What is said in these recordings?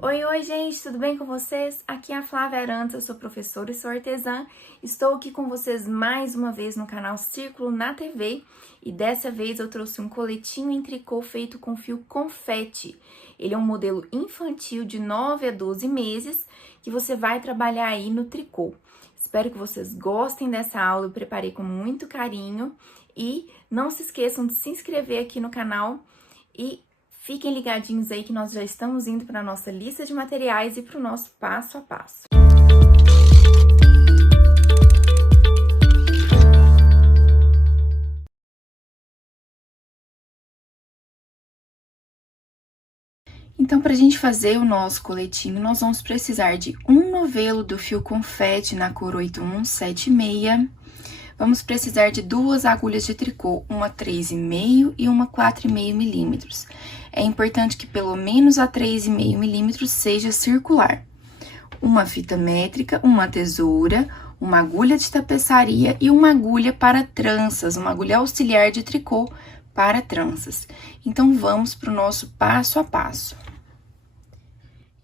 Oi, gente, tudo bem com vocês? Aqui é a Flávia Arantes, eu sou professora e sou artesã. Estou aqui com vocês mais uma vez no canal Círculo na TV e dessa vez eu trouxe um coletinho em tricô feito com fio confete. Ele é um modelo infantil de 9 a 12 meses que você vai trabalhar aí no tricô. Espero que vocês gostem dessa aula, eu preparei com muito carinho e não se esqueçam de se inscrever aqui no canal e fiquem ligadinhos aí que nós já estamos indo para a nossa lista de materiais e para o nosso passo a passo. Então, para a gente fazer o nosso coletinho, nós vamos precisar de um novelo do fio confete na cor 8176. Vamos precisar de 2 agulhas de tricô, uma 3,5 e uma 4,5 milímetros. É importante que pelo menos a 3,5 milímetros seja circular. Uma fita métrica, uma tesoura, uma agulha de tapeçaria e uma agulha para tranças, uma agulha auxiliar de tricô para tranças. Então, vamos para o nosso passo a passo.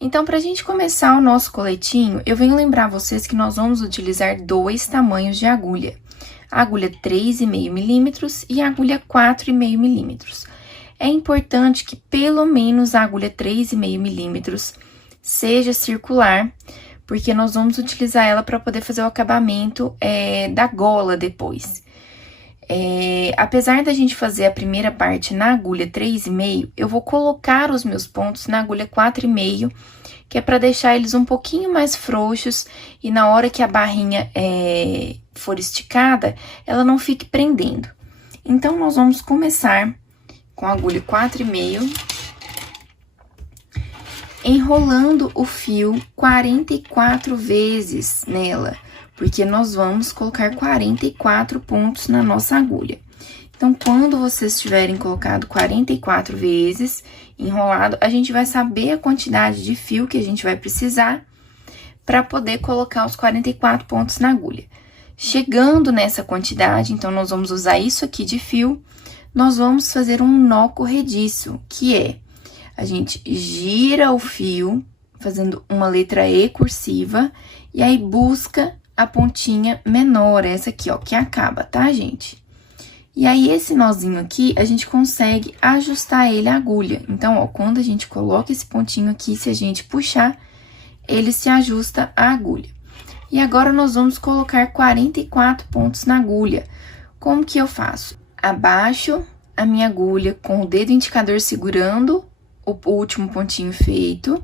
Então, para a gente começar o nosso coletinho, eu venho lembrar vocês que nós vamos utilizar 2 tamanhos de agulha. A agulha 3,5 milímetros e a agulha 4,5 milímetros. É importante que pelo menos a agulha 3,5 milímetros seja circular, porque nós vamos utilizar ela para poder fazer o acabamento da gola depois. Apesar da gente fazer a primeira parte na agulha 3,5, eu vou colocar os meus pontos na agulha 4,5, que é para deixar eles um pouquinho mais frouxos e na hora que a barrinha for esticada, ela não fique prendendo. Então, nós vamos começar com a agulha 4,5, enrolando o fio 44 vezes nela, porque nós vamos colocar 44 pontos na nossa agulha. Então, quando vocês tiverem colocado 44 vezes enrolado, a gente vai saber a quantidade de fio que a gente vai precisar para poder colocar os 44 pontos na agulha. Chegando nessa quantidade, então, nós vamos usar isso aqui de fio, nós vamos fazer um nó corrediço, que é, a gente gira o fio, fazendo uma letra E cursiva, e aí busca a pontinha menor, essa aqui, ó, que acaba, tá, gente? E aí, esse nozinho aqui, a gente consegue ajustar ele à agulha. Então, ó, quando a gente coloca esse pontinho aqui, se a gente puxar, ele se ajusta à agulha. E agora, nós vamos colocar 44 pontos na agulha. Como que eu faço? Abaixo a minha agulha com o dedo indicador segurando o último pontinho feito.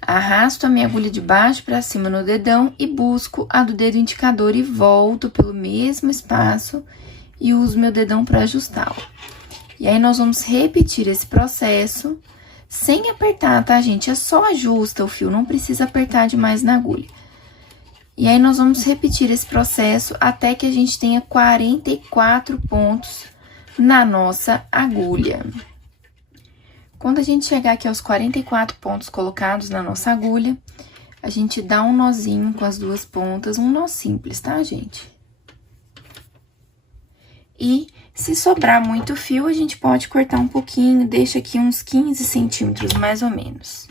Arrasto a minha agulha de baixo para cima no dedão e busco a do dedo indicador e volto pelo mesmo espaço e uso meu dedão para ajustá-lo. E aí, nós vamos repetir esse processo sem apertar, tá, gente? É só ajusta o fio, não precisa apertar demais na agulha. E aí, nós vamos repetir esse processo até que a gente tenha 44 pontos na nossa agulha. Quando a gente chegar aqui aos 44 pontos colocados na nossa agulha, a gente dá um nozinho com as 2 pontas, um nó simples, tá, gente? E se sobrar muito fio, a gente pode cortar um pouquinho, deixa aqui uns 15 centímetros, mais ou menos.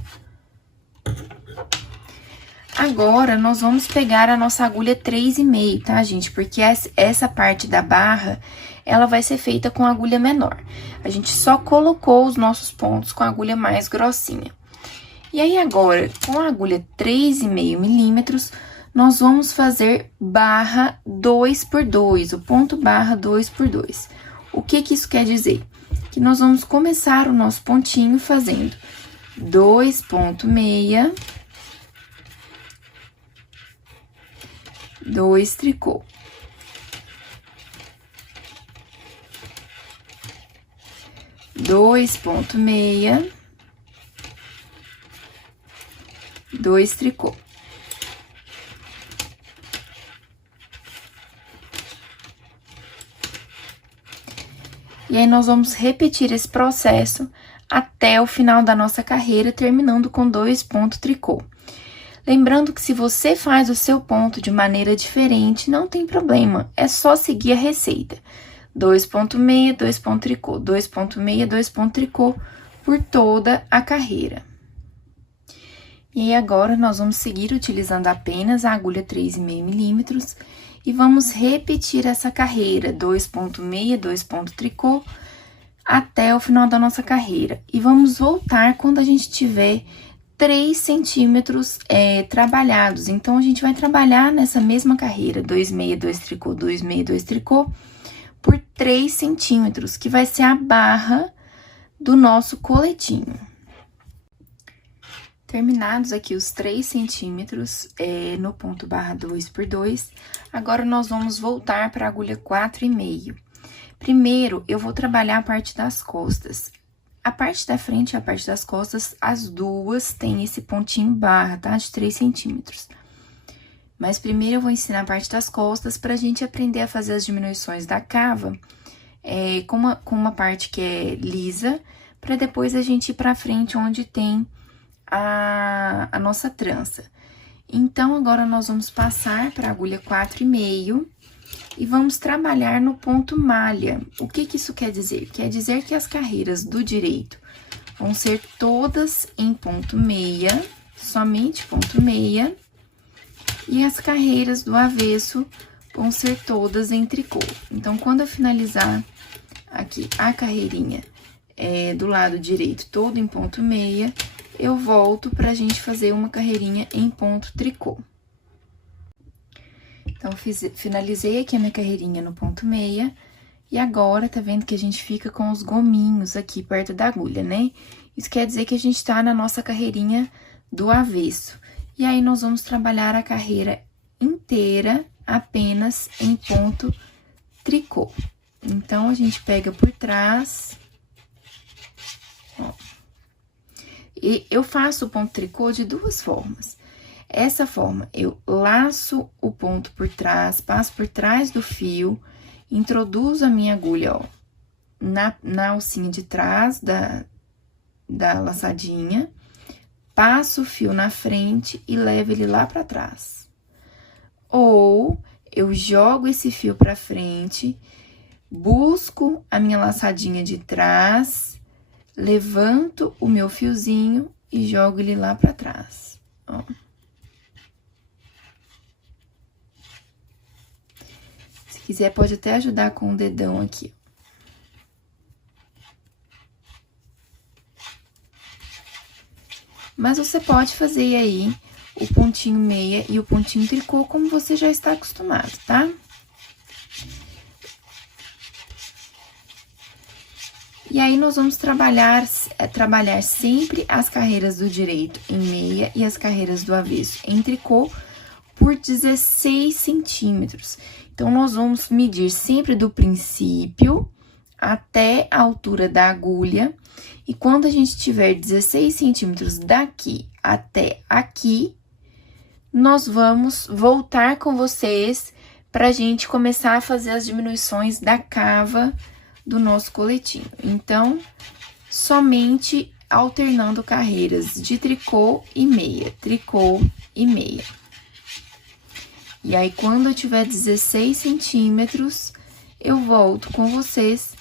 Agora, nós vamos pegar a nossa agulha 3,5, tá, gente? Porque essa parte da barra, ela vai ser feita com agulha menor. A gente só colocou os nossos pontos com a agulha mais grossinha. E aí, agora, com a agulha 3,5 milímetros, nós vamos fazer barra 2x2, o ponto barra 2x2. O que que isso quer dizer? Que nós vamos começar o nosso pontinho fazendo 2,6... 2 tricô. Dois ponto meia, 2 tricô. E aí, nós vamos repetir esse processo até o final da nossa carreira, terminando com 2 pontos tricô. Lembrando que se você faz o seu ponto de maneira diferente, não tem problema, é só seguir a receita. 2,6, 2 ponto tricô, 2,6, 2 ponto tricô por toda a carreira. E aí, agora, nós vamos seguir utilizando apenas a agulha 3,5 milímetros e vamos repetir essa carreira, 2,6, 2 ponto tricô, até o final da nossa carreira. E vamos voltar quando a gente tiver 3 centímetros trabalhados. Então, a gente vai trabalhar nessa mesma carreira, 2,6, 2 tricô, 2,6, 2 tricô, por 3 centímetros, que vai ser a barra do nosso coletinho. Terminados aqui os 3 centímetros no ponto barra 2 por 2, agora nós vamos voltar para a agulha 4,5. Primeiro, eu vou trabalhar a parte das costas. A parte da frente e a parte das costas, as duas têm esse pontinho barra, tá? De 3 centímetros. Mas primeiro eu vou ensinar a parte das costas pra gente aprender a fazer as diminuições da cava com uma parte que é lisa, pra depois a gente ir pra frente onde tem a nossa trança. Então, agora nós vamos passar para a agulha 4,5 e vamos trabalhar no ponto malha. O que que isso quer dizer? Quer dizer que as carreiras do direito vão ser todas em ponto meia, somente ponto meia, e as carreiras do avesso vão ser todas em tricô. Então, quando eu finalizar aqui a carreirinha do lado direito todo em ponto meia, eu volto pra gente fazer uma carreirinha em ponto tricô. Então, finalizei aqui a minha carreirinha no ponto meia, e agora, tá vendo que a gente fica com os gominhos aqui perto da agulha, né? Isso quer dizer que a gente tá na nossa carreirinha do avesso. E aí, nós vamos trabalhar a carreira inteira apenas em ponto tricô. Então, a gente pega por trás, ó. E eu faço o ponto tricô de duas formas. Essa forma, eu laço o ponto por trás, passo por trás do fio, introduzo a minha agulha, ó, na alcinha de trás da laçadinha, passo o fio na frente e levo ele lá pra trás. Ou, eu jogo esse fio pra frente, busco a minha laçadinha de trás, levanto o meu fiozinho e jogo ele lá pra trás, ó. Se quiser, pode até ajudar com o dedão aqui. Mas você pode fazer aí o pontinho meia e o pontinho tricô como você já está acostumado, tá? E aí, nós vamos trabalhar sempre as carreiras do direito em meia e as carreiras do avesso em tricô por 16 centímetros. Então, nós vamos medir sempre do princípio até a altura da agulha. E quando a gente tiver 16 centímetros daqui até aqui, nós vamos voltar com vocês pra gente começar a fazer as diminuições da cava do nosso coletinho. Então, somente alternando carreiras de tricô e meia, tricô e meia. E aí, quando eu tiver 16 centímetros, eu volto com vocês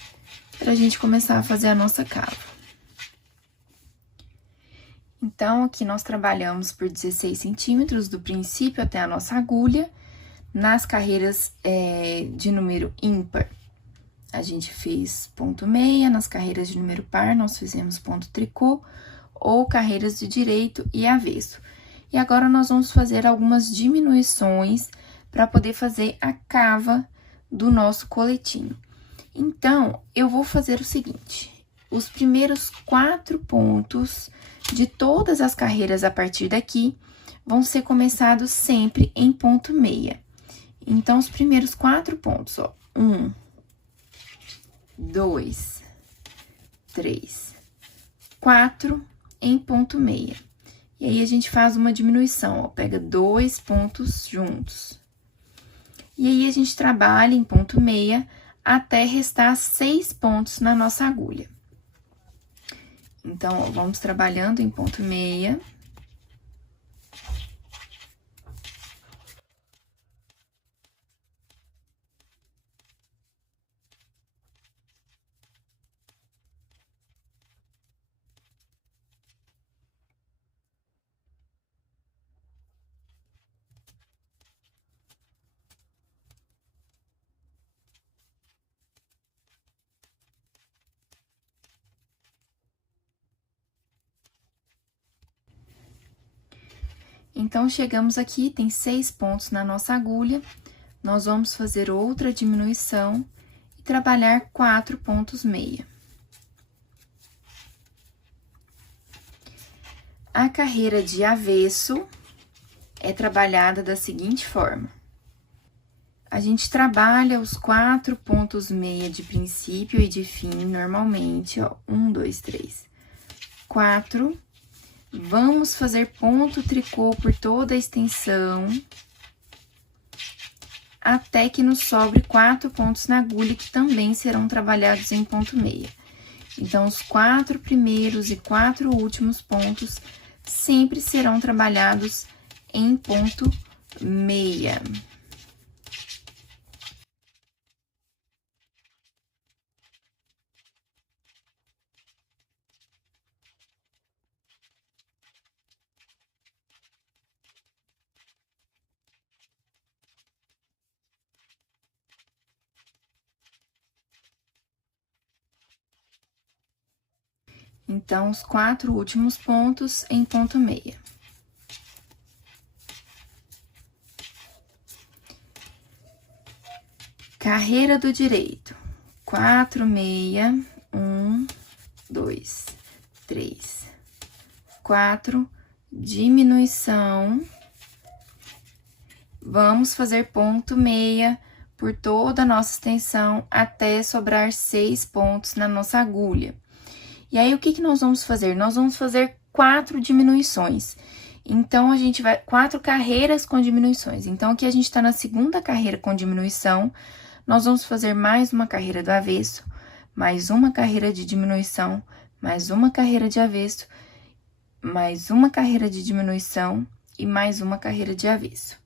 pra gente começar a fazer a nossa cava. Então, aqui nós trabalhamos por 16 centímetros do princípio até a nossa agulha. Nas carreiras de número ímpar, a gente fez ponto meia, nas carreiras de número par, nós fizemos ponto tricô, ou carreiras de direito e avesso. E agora, nós vamos fazer algumas diminuições para poder fazer a cava do nosso coletinho. Então, eu vou fazer o seguinte: os primeiros 4 pontos de todas as carreiras a partir daqui vão ser começados sempre em ponto meia. Então, os primeiros 4 pontos, ó, 1, 2, 3, 4 em ponto meia. E aí, a gente faz uma diminuição, ó, pega 2 pontos juntos. E aí, a gente trabalha em ponto meia até restar 6 pontos na nossa agulha. Então, ó, vamos trabalhando em ponto meia. Então, chegamos aqui, tem 6 pontos na nossa agulha, nós vamos fazer outra diminuição e trabalhar 4 pontos meia. A carreira de avesso é trabalhada da seguinte forma. A gente trabalha os 4 pontos meia de princípio e de fim normalmente, ó, 1, 2, 3, 4. Vamos fazer ponto tricô por toda a extensão, até que nos sobre 4 pontos na agulha, que também serão trabalhados em ponto meia. Então, os 4 primeiros e 4 últimos pontos sempre serão trabalhados em ponto meia. Então, os 4 últimos pontos em ponto meia. Carreira do direito. 4 meia, 1, 2, 3, 4, diminuição. Vamos fazer ponto meia por toda a nossa extensão até sobrar 6 pontos na nossa agulha. E aí, o que nós vamos fazer? Nós vamos fazer 4 diminuições. Então, a gente vai... 4 carreiras com diminuições. Então, aqui a gente tá na segunda carreira com diminuição. Nós vamos fazer mais uma carreira do avesso, mais uma carreira de diminuição, mais uma carreira de avesso, mais uma carreira de diminuição e mais uma carreira de avesso.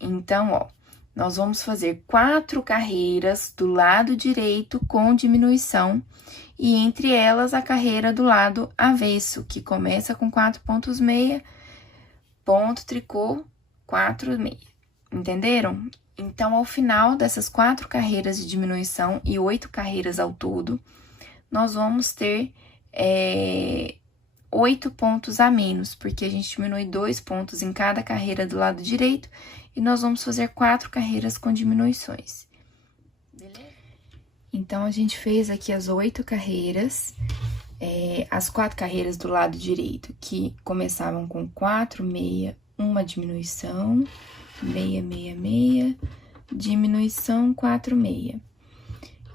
Então, ó, nós vamos fazer 4 carreiras do lado direito com diminuição e entre elas a carreira do lado avesso, que começa com 4 pontos meia, ponto tricô, 4 meia. Entenderam? Então, ao final dessas 4 carreiras de diminuição e 8 carreiras ao todo, nós vamos ter 8 pontos a menos, porque a gente diminui 2 pontos em cada carreira do lado direito e nós vamos fazer 4 carreiras com diminuições. Beleza? Então, a gente fez aqui as 8 carreiras, as 4 carreiras do lado direito, que começavam com 4 meia, uma diminuição, meia, meia, meia, diminuição, 4 meia.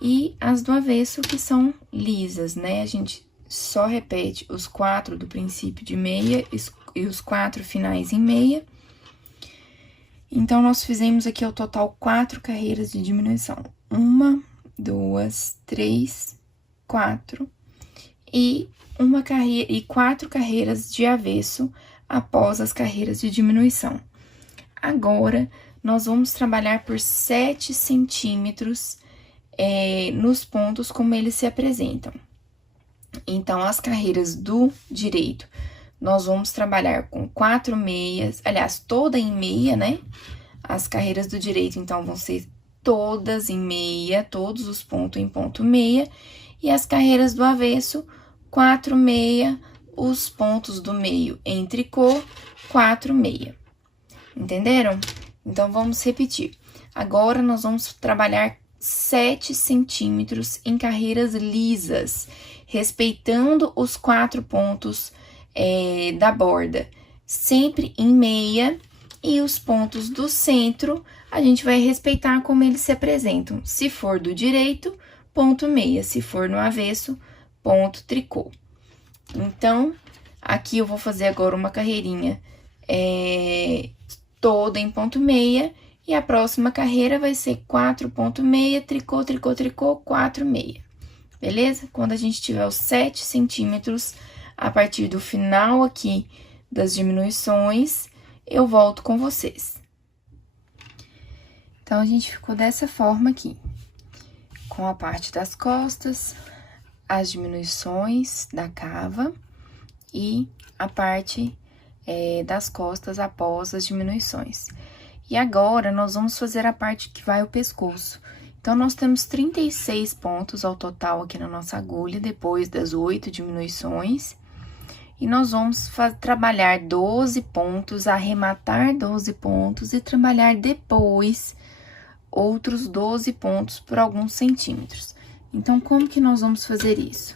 E as do avesso, que são lisas, né? A gente só repete os 4 do princípio de meia e os 4 finais em meia. Então, nós fizemos aqui ao total 4 carreiras de diminuição. 1, 2, 3, 4. E 4 carreiras de avesso após as carreiras de diminuição. Agora, nós vamos trabalhar por 7 centímetros nos pontos como eles se apresentam. Então, as carreiras do direito, nós vamos trabalhar com 4 meias, aliás, toda em meia, né? As carreiras do direito, então, vão ser todas em meia, todos os pontos em ponto meia. E as carreiras do avesso, 4 meia, os pontos do meio em tricô, 4 meia. Entenderam? Então, vamos repetir. Agora, nós vamos trabalhar 7 centímetros em carreiras lisas, respeitando os 4 pontos da borda, sempre em meia, e os pontos do centro, a gente vai respeitar como eles se apresentam. Se for do direito, ponto meia, se for no avesso, ponto tricô. Então, aqui eu vou fazer agora uma carreirinha toda em ponto meia, e a próxima carreira vai ser 4 ponto meia, tricô, tricô, tricô, 4 meia. Beleza? Quando a gente tiver os 7 centímetros, a partir do final aqui das diminuições, eu volto com vocês. Então, a gente ficou dessa forma aqui, com a parte das costas, as diminuições da cava e a parte das costas após as diminuições. E agora, nós vamos fazer a parte que vai o pescoço. Então, nós temos 36 pontos ao total aqui na nossa agulha, depois das 8 diminuições. E nós vamos trabalhar 12 pontos, arrematar 12 pontos e trabalhar depois outros 12 pontos por alguns centímetros. Então, como que nós vamos fazer isso?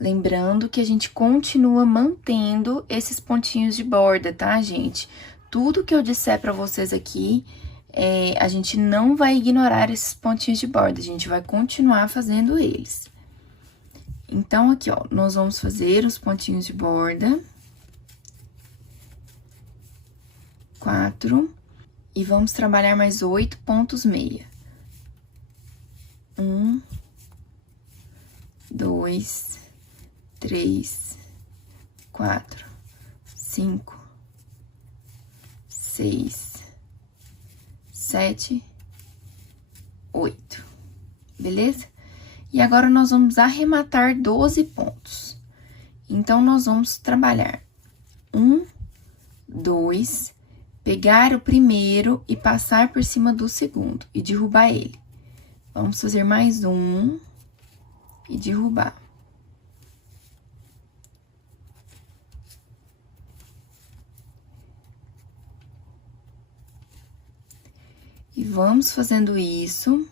Lembrando que a gente continua mantendo esses pontinhos de borda, tá, gente? Tudo que eu disser pra vocês aqui, a gente não vai ignorar esses pontinhos de borda, a gente vai continuar fazendo eles. Então, aqui, ó, nós vamos fazer os pontinhos de borda. 4. E vamos trabalhar mais 8 pontos meia. 1, 2, 3, 4, 5, 6, 7, 8. Beleza? E agora, nós vamos arrematar 12 pontos. Então, nós vamos trabalhar 1, 2, pegar o primeiro e passar por cima do segundo e derrubar ele. Vamos fazer mais um e derrubar. E vamos fazendo isso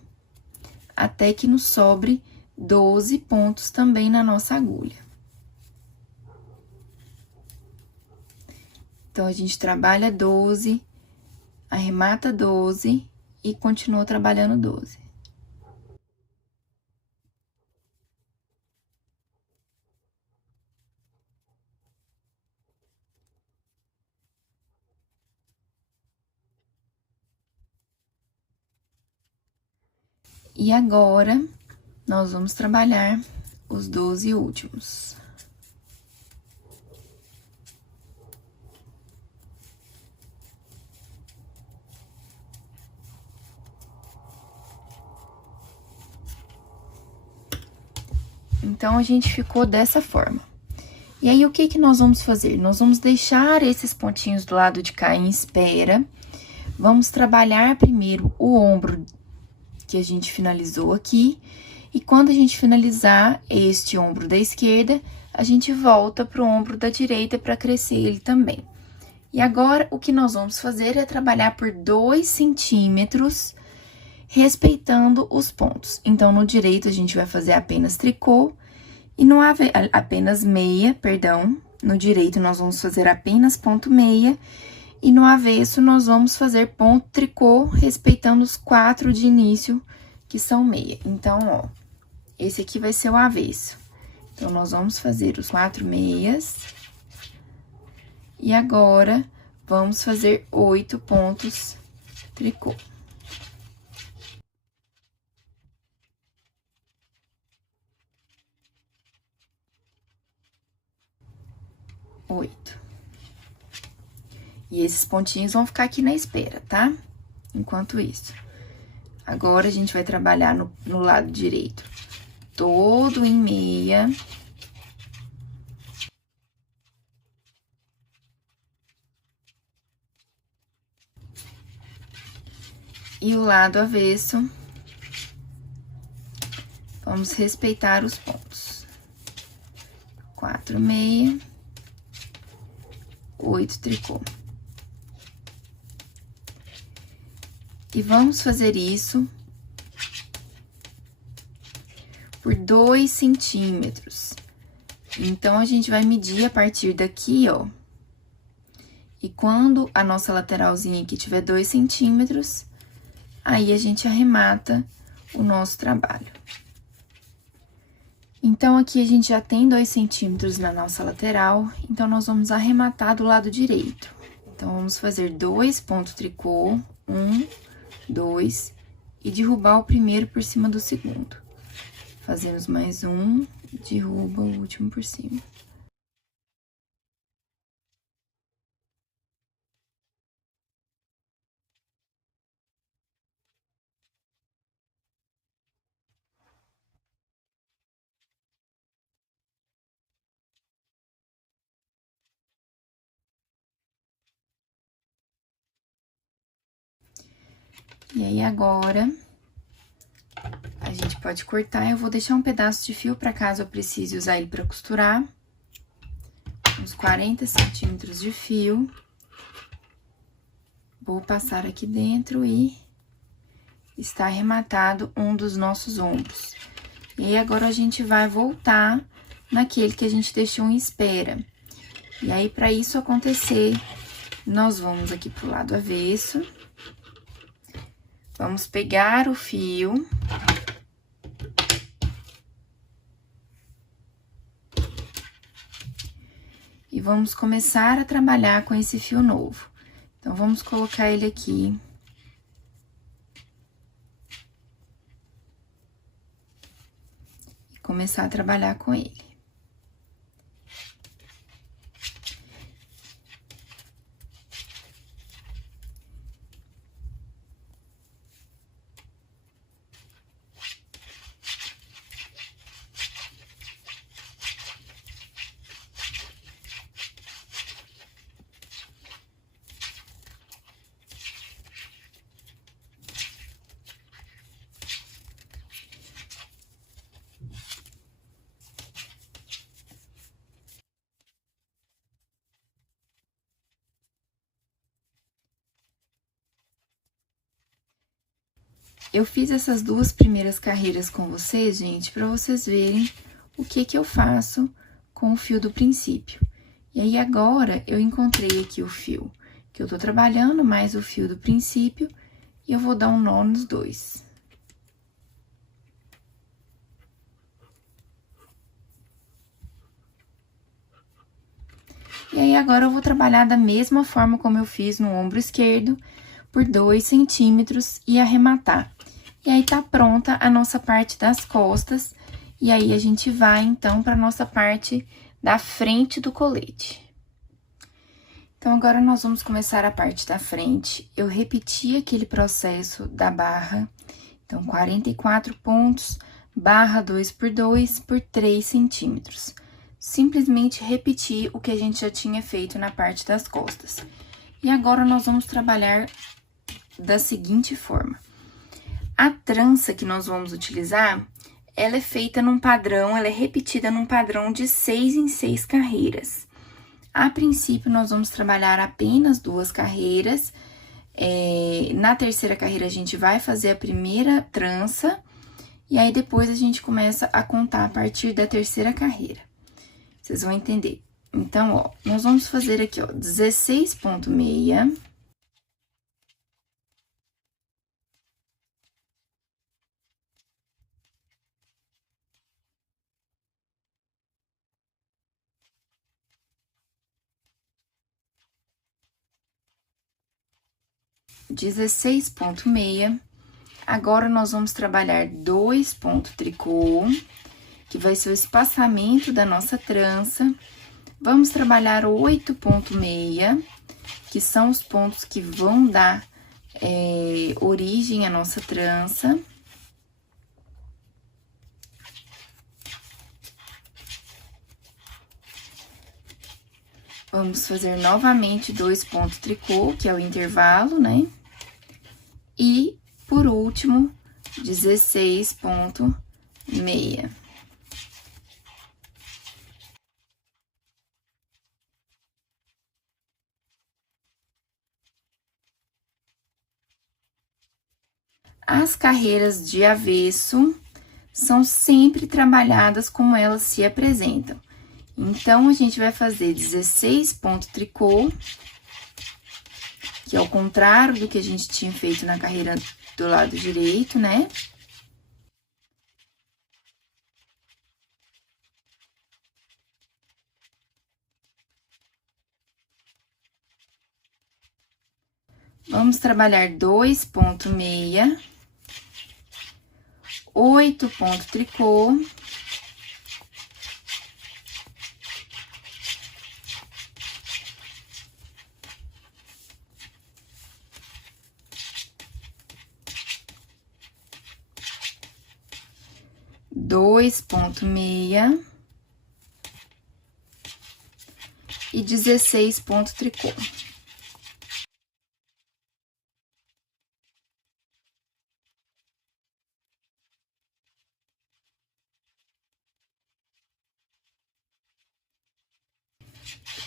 até que nos sobre 12 pontos também na nossa agulha. Então, a gente trabalha 12, arremata 12 e continua trabalhando 12. E agora, nós vamos trabalhar os 12 últimos. Então, a gente ficou dessa forma. E aí, o que que nós vamos fazer? Nós vamos deixar esses pontinhos do lado de cá em espera. Vamos trabalhar primeiro o ombro que a gente finalizou aqui. E quando a gente finalizar este ombro da esquerda, a gente volta pro ombro da direita para crescer ele também. E agora, o que nós vamos fazer é trabalhar por 2 centímetros, respeitando os pontos. Então, no direito, a gente vai fazer apenas tricô, e no apenas meia, perdão. No direito, nós vamos fazer apenas ponto meia, e no avesso, nós vamos fazer ponto tricô, respeitando os 4 de início, que são meia. Então, ó, esse aqui vai ser o avesso. Então, nós vamos fazer os 4 meias. E agora, vamos fazer 8 pontos tricô. 8. E esses pontinhos vão ficar aqui na espera, tá? Enquanto isso. Agora, a gente vai trabalhar no lado direito, todo em meia. E o lado avesso, vamos respeitar os pontos. 4 meia, 8 tricô. E vamos fazer isso por 2 centímetros. Então, a gente vai medir a partir daqui, ó. E quando a nossa lateralzinha aqui tiver 2 centímetros, aí a gente arremata o nosso trabalho. Então, aqui a gente já tem 2 centímetros na nossa lateral, então, nós vamos arrematar do lado direito. Então, vamos fazer 2 pontos tricô, 1, 2, e derrubar o primeiro por cima do segundo. Fazemos mais um, derruba o último por cima. E aí, agora, a gente pode cortar. Eu vou deixar um pedaço de fio para caso eu precise usar ele para costurar. Uns 40 centímetros de fio. Vou passar aqui dentro e está arrematado um dos nossos ombros. E aí, agora a gente vai voltar naquele que a gente deixou em espera. E aí, para isso acontecer, nós vamos aqui pro lado avesso. Vamos pegar o fio. E vamos começar a trabalhar com esse fio novo. Então, vamos colocar ele aqui. E começar a trabalhar com ele. Eu fiz essas duas primeiras carreiras com vocês, gente, para vocês verem o que eu faço com o fio do princípio. E aí, agora, eu encontrei aqui o fio que eu tô trabalhando, mais o fio do princípio, e eu vou dar um nó nos dois. E aí, agora, eu vou trabalhar da mesma forma como eu fiz no ombro esquerdo, por 2 centímetros e arrematar. E aí, tá pronta a nossa parte das costas, e aí a gente vai, então, pra nossa parte da frente do colete. Então, agora nós vamos começar a parte da frente. Eu repeti aquele processo da barra, então, 44 pontos, barra 2 por 2 por 3 centímetros. Simplesmente repetir o que a gente já tinha feito na parte das costas. E agora, nós vamos trabalhar da seguinte forma. A trança que nós vamos utilizar, ela é feita num padrão, ela é repetida num padrão de 6 em 6 carreiras. A princípio, nós vamos trabalhar apenas 2 carreiras. Na terceira carreira, a gente vai fazer a primeira trança, e aí depois a gente começa a contar a partir da terceira carreira. Vocês vão entender. Então, ó, nós vamos fazer aqui, ó, 16,6. Agora, nós vamos trabalhar 2 pontos tricô, que vai ser o espaçamento da nossa trança. Vamos trabalhar 8,6, que são os pontos que vão dar origem à nossa trança. Vamos fazer novamente 2 pontos tricô, que é o intervalo, né? E, por último, 16,6. As carreiras de avesso são sempre trabalhadas como elas se apresentam. Então, a gente vai fazer 16 pontos tricô, que é o contrário do que a gente tinha feito na carreira do lado direito, né? Vamos trabalhar 2,6, 8 pontos tricô. Dois pontos meia e 16 pontos tricô.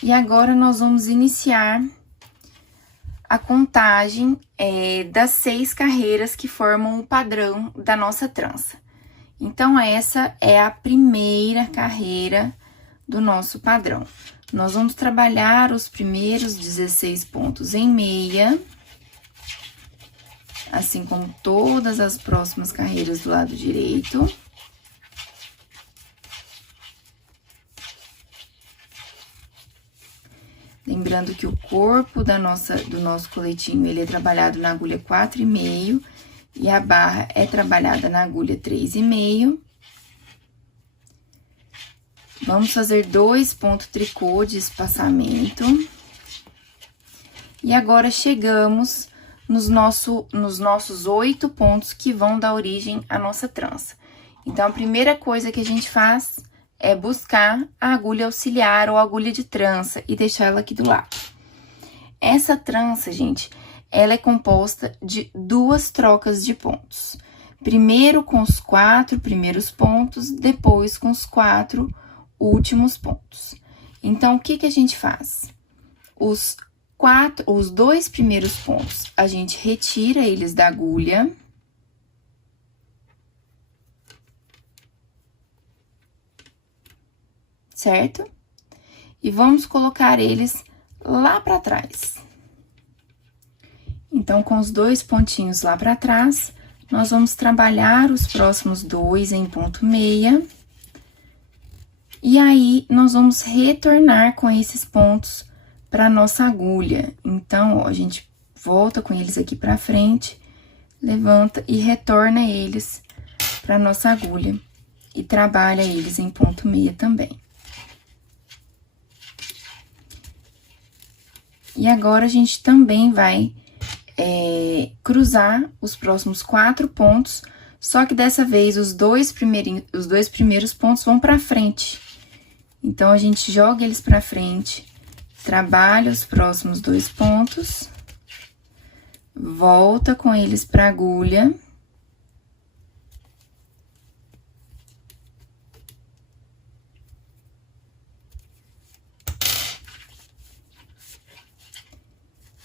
E agora, nós vamos iniciar a contagem das 6 carreiras que formam o padrão da nossa trança. Então, essa é a primeira carreira do nosso padrão. Nós vamos trabalhar os primeiros 16 pontos em meia, assim como todas as próximas carreiras do lado direito. Lembrando que o corpo do nosso coletinho, ele é trabalhado na agulha 4,5 e a barra é trabalhada na agulha 3,5. Vamos fazer 2 pontos tricô de espaçamento. E agora, chegamos nos nossos 8 pontos que vão dar origem à nossa trança. Então, a primeira coisa que a gente faz é buscar a agulha auxiliar ou agulha de trança e deixar ela aqui do lado. Essa trança, gente, ela é composta de 2 trocas de pontos. Primeiro com os 4 primeiros pontos, depois com os 4 últimos pontos. Então, o que que a gente faz? Os 2 primeiros pontos, a gente retira eles da agulha. Certo? E vamos colocar eles lá pra trás. Então, com os 2 pontinhos lá pra trás, nós vamos trabalhar os próximos 2 em ponto meia. E aí, nós vamos retornar com esses pontos pra nossa agulha. Então, ó, a gente volta com eles aqui pra frente, levanta e retorna eles pra nossa agulha. E trabalha eles em ponto meia também. E agora, a gente também vai cruzar os próximos 4 pontos, só que dessa vez os dois primeiros pontos vão pra frente. Então, a gente joga eles pra frente, trabalha os próximos 2 pontos, volta com eles pra agulha.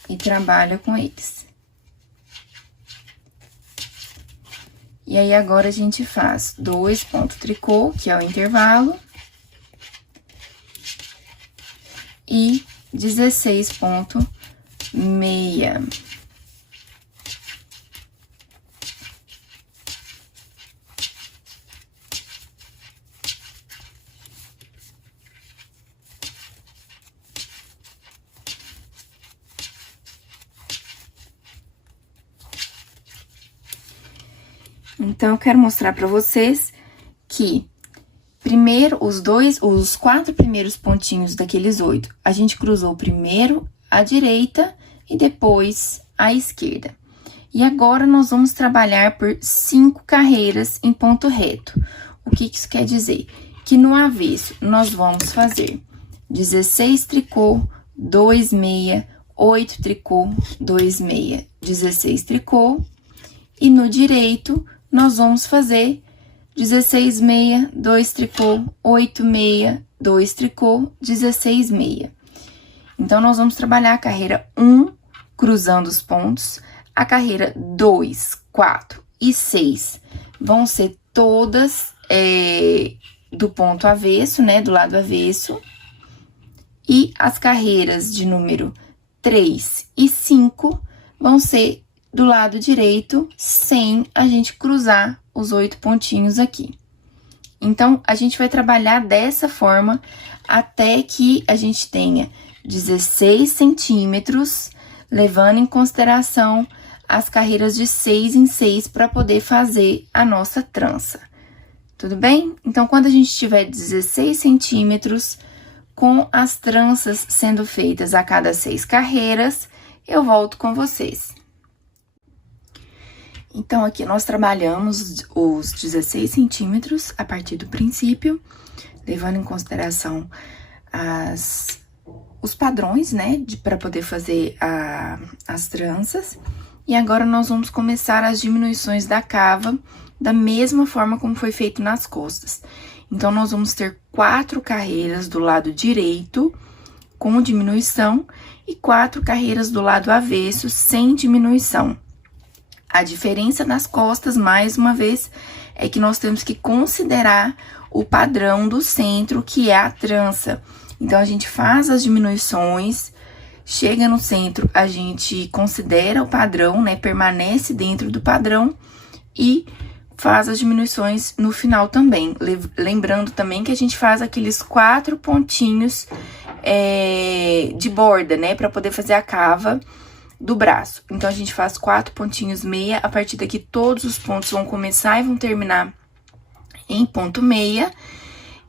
E trabalha com eles. E aí, agora, a gente faz 2 pontos tricô, que é o intervalo. E 16 pontos meia. Então, eu quero mostrar pra vocês que, primeiro, os 4 primeiros pontinhos daqueles 8, a gente cruzou primeiro à direita e depois à esquerda. E agora, nós vamos trabalhar por 5 carreiras em ponto reto. O que isso quer dizer? Que no avesso, nós vamos fazer 16 tricô, 2 meia, 8 tricô, 2 meia, 16 tricô. E no direito, nós vamos fazer 16 meia, 2 tricô, 8 meia, 2 tricô, 16 meia. Então, nós vamos trabalhar a carreira 1, cruzando os pontos. A carreira 2, 4 e 6 vão ser todas do ponto avesso, né? Do lado avesso. E as carreiras de número 3 e 5 vão ser do lado direito, sem a gente cruzar os 8 pontinhos aqui. Então, a gente vai trabalhar dessa forma até que a gente tenha 16 centímetros, levando em consideração as carreiras de 6 em 6 para poder fazer a nossa trança. Tudo bem? Então, quando a gente tiver 16 centímetros, com as tranças sendo feitas a cada 6 carreiras, eu volto com vocês. Então, aqui nós trabalhamos os 16 centímetros a partir do princípio, levando em consideração os padrões, né, para poder fazer as tranças. E agora, nós vamos começar as diminuições da cava, da mesma forma como foi feito nas costas. Então, nós vamos ter 4 carreiras do lado direito, com diminuição e 4 carreiras do lado avesso sem diminuição. A diferença nas costas, mais uma vez, é que nós temos que considerar o padrão do centro, que é a trança. Então, a gente faz as diminuições, chega no centro, a gente considera o padrão, né? Permanece dentro do padrão e faz as diminuições no final também. Lembrando também que a gente faz aqueles 4 pontinhos de borda, né? Pra poder fazer a cava do braço. Então, a gente faz 4 pontinhos meia. A partir daqui, todos os pontos vão começar e vão terminar em ponto meia.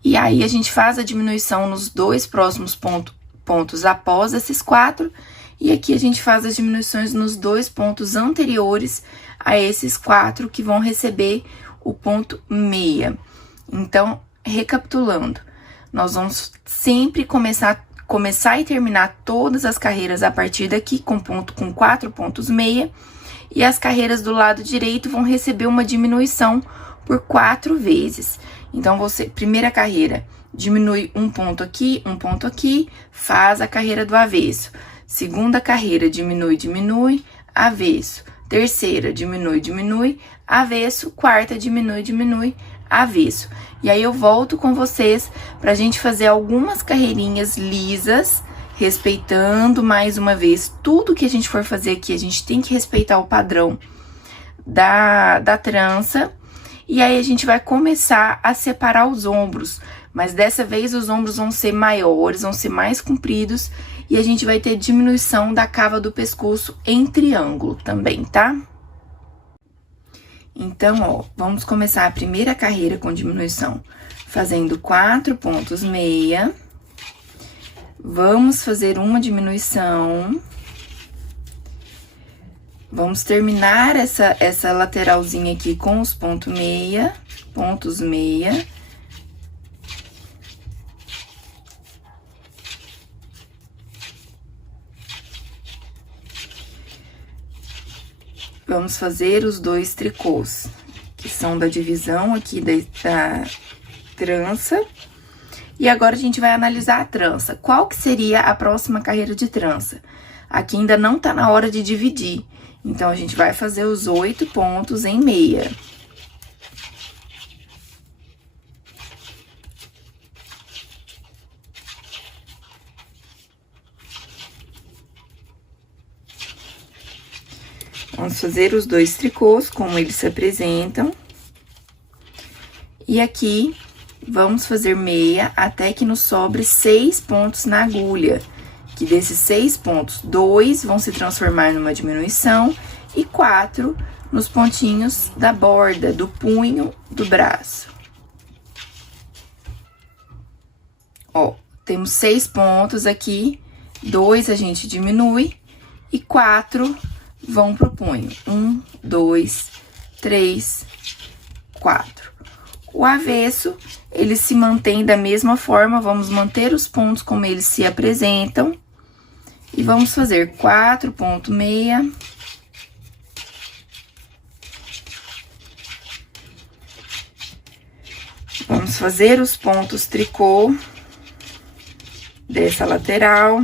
E aí, a gente faz a diminuição nos 2 próximos pontos após esses 4. E aqui, a gente faz as diminuições nos 2 pontos anteriores a esses 4 que vão receber o ponto meia. Então, recapitulando, nós vamos sempre começar e terminar todas as carreiras a partir daqui com 4 pontos meia. E as carreiras do lado direito vão receber uma diminuição por 4 vezes. Então, primeira carreira, diminui um ponto aqui, faz a carreira do avesso. Segunda carreira, diminui, avesso. Terceira, diminui, avesso. Quarta, diminui, avesso. E aí, eu volto com vocês pra gente fazer algumas carreirinhas lisas, respeitando, mais uma vez, tudo que a gente for fazer aqui, a gente tem que respeitar o padrão da trança. E aí, a gente vai começar a separar os ombros, mas dessa vez os ombros vão ser maiores, vão ser mais compridos, e a gente vai ter diminuição da cava do pescoço em triângulo também, tá? Então, ó, vamos começar a primeira carreira com diminuição, fazendo 4 pontos meia. Vamos fazer uma diminuição. Vamos terminar essa lateralzinha aqui com os pontos meia. Vamos fazer os 2 tricôs, que são da divisão aqui da trança. E agora, a gente vai analisar a trança. Qual que seria a próxima carreira de trança? Aqui ainda não tá na hora de dividir. Então, a gente vai fazer os 8 pontos em meia. Vamos fazer os 2 tricôs, como eles se apresentam. E aqui, vamos fazer meia até que nos sobre 6 pontos na agulha. Que desses 6 pontos, 2 vão se transformar numa diminuição e 4 nos pontinhos da borda, do punho do braço. Ó, temos 6 pontos aqui, 2 a gente diminui e 4 vão pro punho. 1, 2, 3, 4. O avesso, ele se mantém da mesma forma, vamos manter os pontos como eles se apresentam. E vamos fazer 4 pontos meia. Vamos fazer os pontos tricô dessa lateral.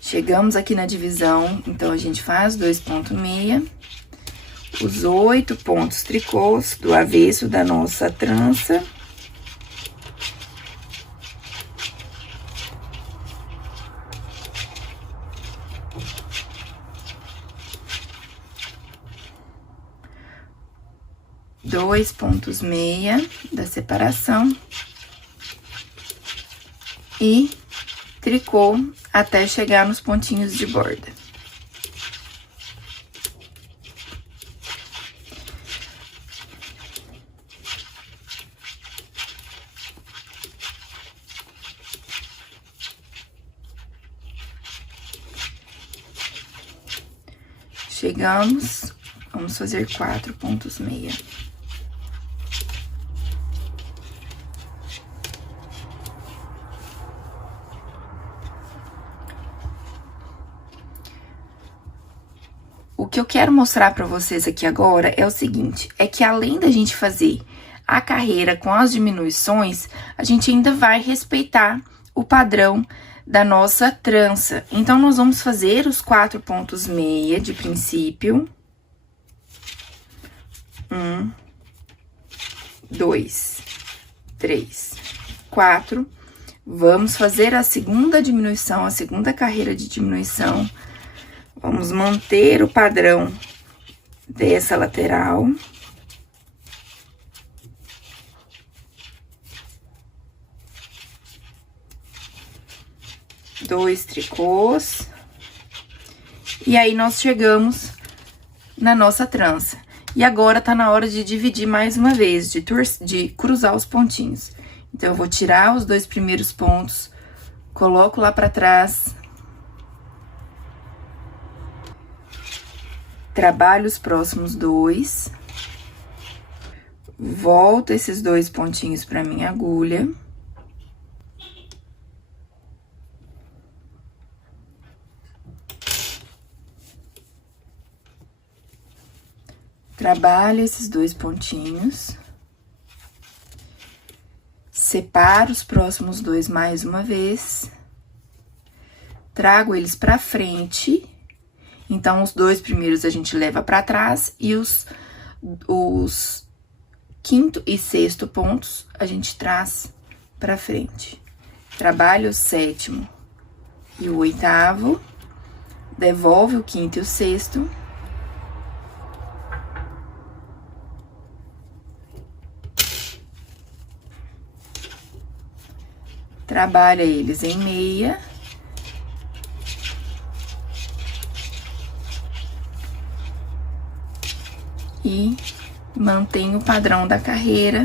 Chegamos aqui na divisão, então, a gente faz 2 pontos meia, os 8 pontos tricôs do avesso da nossa trança. Dois pontos meia da separação. E tricô até chegar nos pontinhos de borda. Chegamos, vamos fazer 4 pontos meia. que eu quero mostrar para vocês aqui agora é o seguinte, é que além da gente fazer a carreira com as diminuições, a gente ainda vai respeitar o padrão da nossa trança. Então, nós vamos fazer os 4 pontos meia de princípio. 1, 2, 3, 4. Vamos fazer a segunda diminuição, a segunda carreira de diminuição. Vamos manter o padrão dessa lateral. Dois tricôs. E aí, nós chegamos na nossa trança. E agora, tá na hora de dividir mais uma vez, de cruzar os pontinhos. Então, eu vou tirar os 2 primeiros pontos, coloco lá pra trás. Trabalho os próximos 2. Volto esses 2 pontinhos pra minha agulha. Trabalho esses 2 pontinhos. Separo os próximos 2 mais uma vez. Trago eles pra frente. Então, os 2 primeiros a gente leva pra trás e os quinto e sexto pontos a gente traz pra frente. Trabalho o 7º e o 8º. Devolve o 5º e o 6º. Trabalha eles em meia. E mantém o padrão da carreira.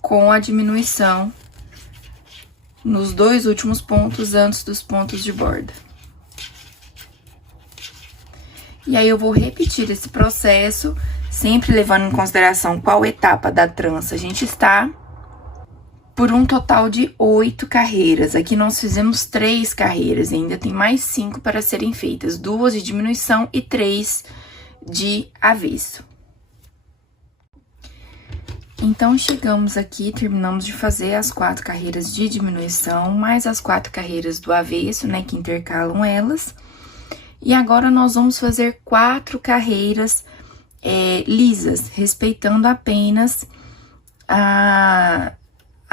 Com a diminuição nos 2 últimos pontos antes dos pontos de borda. E aí, eu vou repetir esse processo, sempre levando em consideração qual etapa da trança a gente está, por um total de 8 carreiras. Aqui, nós fizemos 3 carreiras, e ainda tem mais 5 para serem feitas, 2 de diminuição e 3 de avesso. Então, chegamos aqui, terminamos de fazer as 4 carreiras de diminuição, mais as 4 carreiras do avesso, né, que intercalam elas. E agora, nós vamos fazer 4 carreiras lisas, respeitando apenas a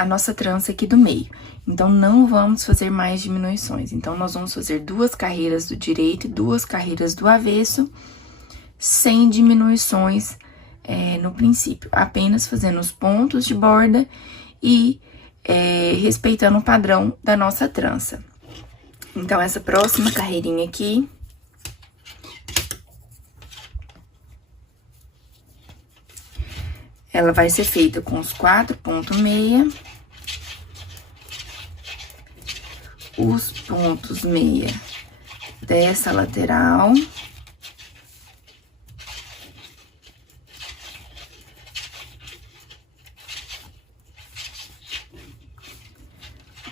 nossa trança aqui do meio. Então, não vamos fazer mais diminuições. Então, nós vamos fazer 2 carreiras do direito e 2 carreiras do avesso, sem diminuições no princípio. Apenas fazendo os pontos de borda e respeitando o padrão da nossa trança. Então, essa próxima carreirinha aqui... ela vai ser feita com os 4 pontos meia, os pontos meia dessa lateral,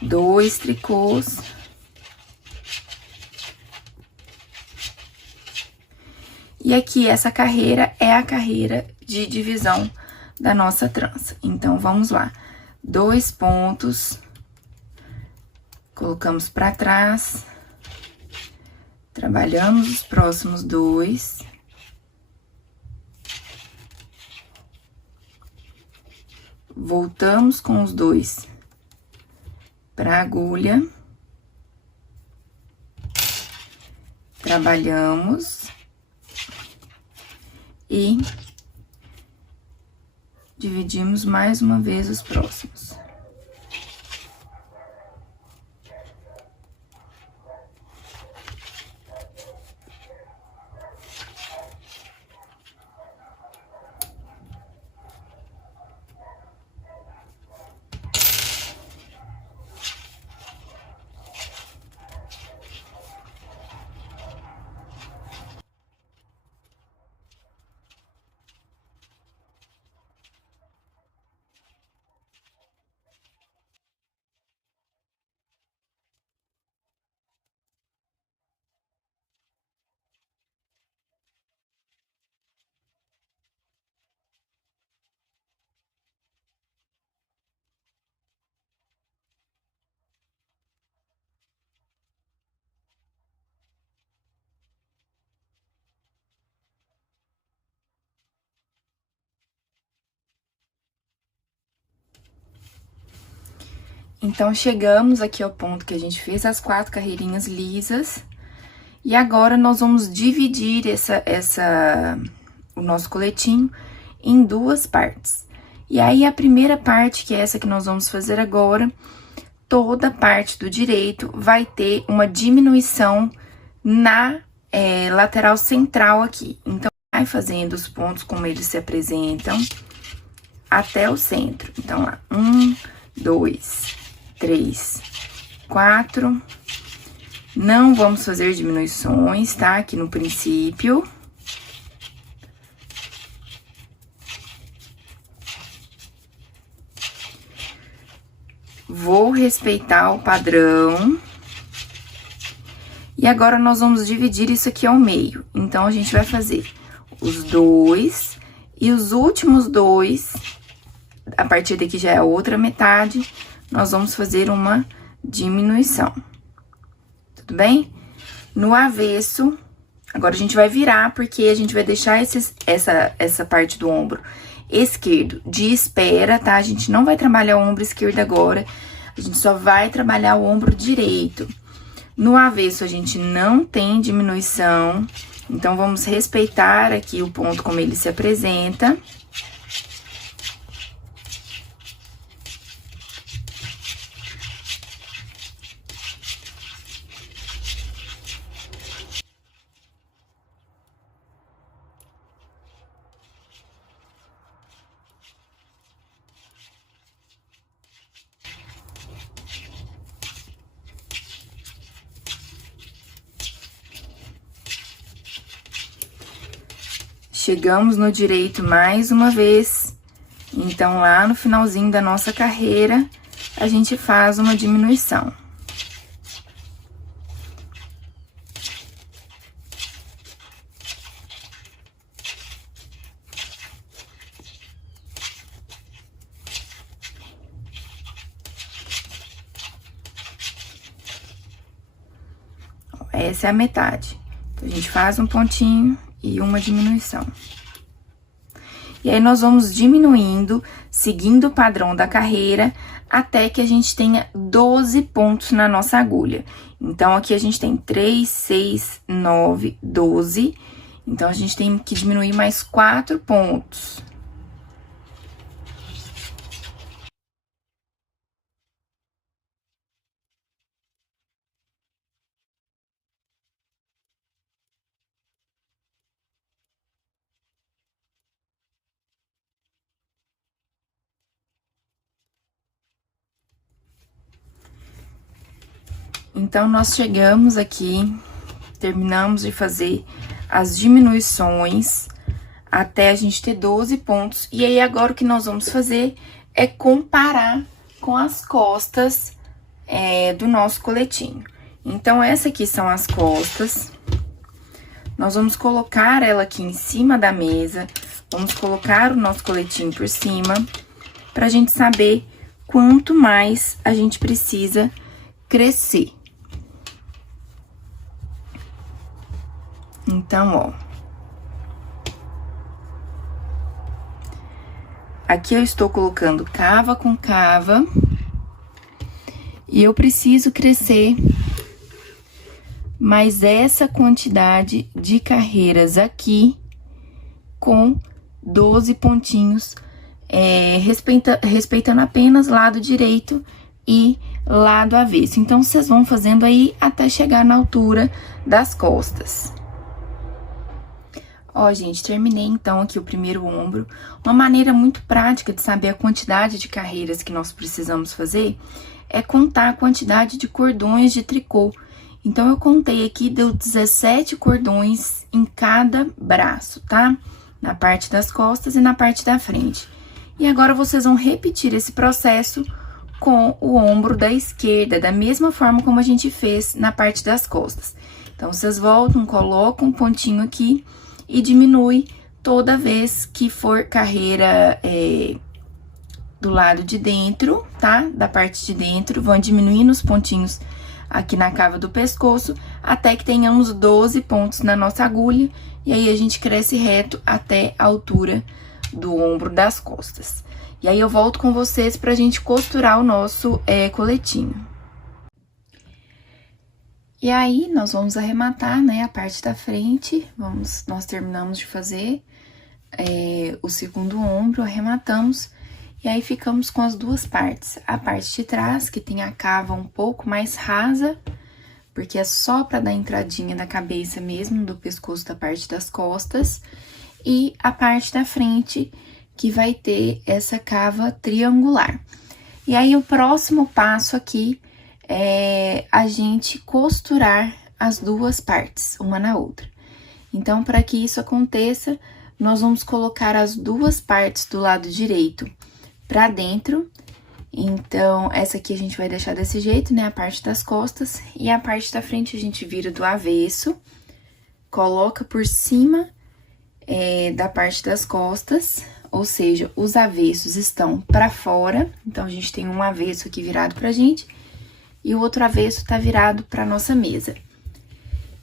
dois tricôs, e aqui essa carreira é a carreira de divisão da nossa trança. Então, vamos lá. 2 pontos, colocamos pra trás, trabalhamos os próximos 2. Voltamos com os 2 pra agulha. Trabalhamos. E dividimos mais uma vez os próximos. Então, chegamos aqui ao ponto que a gente fez as 4 carreirinhas lisas. E agora, nós vamos dividir o nosso coletinho em 2 partes. E aí, a primeira parte, que é essa que nós vamos fazer agora, toda a parte do direito vai ter uma diminuição na lateral central aqui. Então, vai fazendo os pontos como eles se apresentam até o centro. Então, lá, 1, 2, 3, 4. Não vamos fazer diminuições, tá? Aqui no princípio. Vou respeitar o padrão. E agora, nós vamos dividir isso aqui ao meio. Então, a gente vai fazer os 2 e os últimos 2, a partir daqui já é a outra metade, nós vamos fazer uma diminuição. Tudo bem? No avesso, agora a gente vai virar, porque a gente vai deixar essa parte do ombro esquerdo de espera, tá? A gente não vai trabalhar o ombro esquerdo agora, a gente só vai trabalhar o ombro direito. No avesso, a gente não tem diminuição, então, vamos respeitar aqui o ponto como ele se apresenta. Chegamos no direito mais uma vez, então, lá no finalzinho da nossa carreira, a gente faz uma diminuição. Essa é a metade. Então, a gente faz um pontinho e uma diminuição. E aí, nós vamos diminuindo, seguindo o padrão da carreira, até que a gente tenha 12 pontos na nossa agulha. Então, aqui a gente tem 3, 6, 9, 12. Então, a gente tem que diminuir mais 4 pontos. Então, nós chegamos aqui, terminamos de fazer as diminuições até a gente ter 12 pontos. E aí, agora, o que nós vamos fazer é comparar com as costas do nosso coletinho. Então, essa aqui são as costas. Nós vamos colocar ela aqui em cima da mesa, vamos colocar o nosso coletinho por cima, pra gente saber quanto mais a gente precisa crescer. Então, ó, aqui eu estou colocando cava com cava e eu preciso crescer mais essa quantidade de carreiras aqui com 12 pontinhos, respeitando apenas lado direito e lado avesso. Então, vocês vão fazendo aí até chegar na altura das costas. Ó, gente, terminei então aqui o primeiro ombro. Uma maneira muito prática de saber a quantidade de carreiras que nós precisamos fazer é contar a quantidade de cordões de tricô. Então, eu contei aqui, deu 17 cordões em cada braço, tá? Na parte das costas e na parte da frente. E agora, vocês vão repetir esse processo com o ombro da esquerda, da mesma forma como a gente fez na parte das costas. Então, vocês voltam, colocam um pontinho aqui e diminui toda vez que for carreira do lado de dentro, tá? Da parte de dentro, vão diminuindo os pontinhos aqui na cava do pescoço, até que tenhamos 12 pontos na nossa agulha, e aí a gente cresce reto até a altura do ombro das costas. E aí eu volto com vocês pra gente costurar o nosso coletinho. E aí, nós vamos arrematar, né, a parte da frente, nós terminamos de fazer o segundo ombro, arrematamos, e aí ficamos com as duas partes. A parte de trás, que tem a cava um pouco mais rasa, porque é só pra dar entradinha na cabeça mesmo, do pescoço da parte das costas, e a parte da frente, que vai ter essa cava triangular. E aí, o próximo passo aqui é a gente costurar as duas partes, uma na outra. Então, para que isso aconteça, nós vamos colocar as duas partes do lado direito para dentro. Então, essa aqui a gente vai deixar desse jeito, né? A parte das costas. E a parte da frente a gente vira do avesso, coloca por cima da parte das costas, ou seja, os avessos estão para fora. Então, a gente tem um avesso aqui virado pra gente e o outro avesso tá virado pra nossa mesa.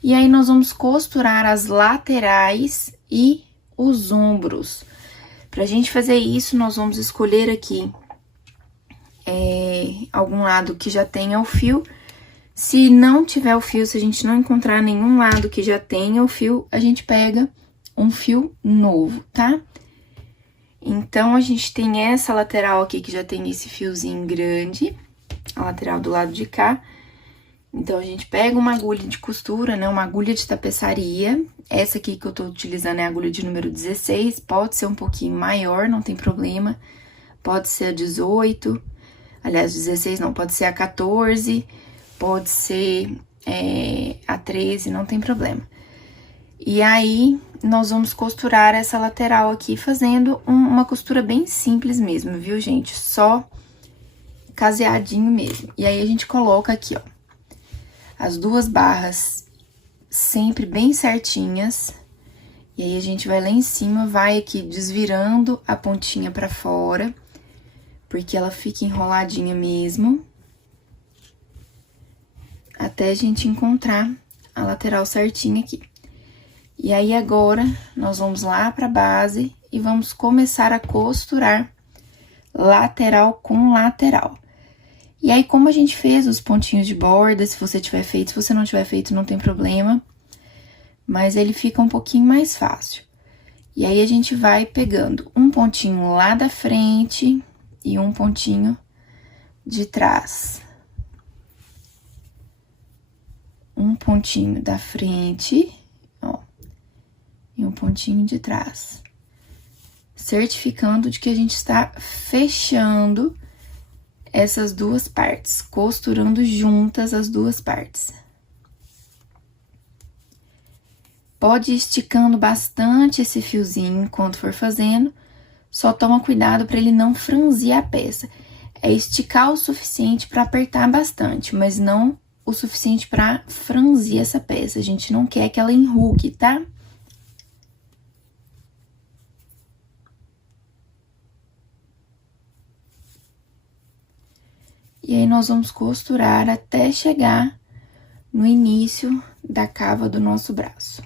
E aí, nós vamos costurar as laterais e os ombros. Pra gente fazer isso, nós vamos escolher aqui algum lado que já tenha o fio. Se não tiver o fio, se a gente não encontrar nenhum lado que já tenha o fio, a gente pega um fio novo, tá? Então, a gente tem essa lateral aqui que já tem esse fiozinho grande, a lateral do lado de cá. Então, a gente pega uma agulha de costura, né? Uma agulha de tapeçaria. Essa aqui que eu tô utilizando é a agulha de número 16, pode ser um pouquinho maior, não tem problema. Pode ser a 18, aliás, 16 não, pode ser a 14, pode ser a 13, não tem problema. E aí, nós vamos costurar essa lateral aqui, fazendo uma costura bem simples mesmo, viu, gente? Só caseadinho mesmo. E aí, a gente coloca aqui, ó, as duas barras sempre bem certinhas. E aí, a gente vai lá em cima, vai aqui desvirando a pontinha pra fora, porque ela fica enroladinha mesmo, até a gente encontrar a lateral certinha aqui. E aí, agora, nós vamos lá pra base e vamos começar a costurar lateral com lateral. E aí, como a gente fez os pontinhos de borda, se você tiver feito, se você não tiver feito, não tem problema, mas ele fica um pouquinho mais fácil. E aí, a gente vai pegando um pontinho lá da frente e um pontinho de trás. Um pontinho da frente, ó, e um pontinho de trás. Certificando de que a gente está fechando essas duas partes, costurando juntas as duas partes. Pode ir esticando bastante esse fiozinho enquanto for fazendo, só toma cuidado para ele não franzir a peça. É esticar o suficiente para apertar bastante, mas não o suficiente para franzir essa peça. A gente não quer que ela enrugue, tá? E aí, nós vamos costurar até chegar no início da cava do nosso braço.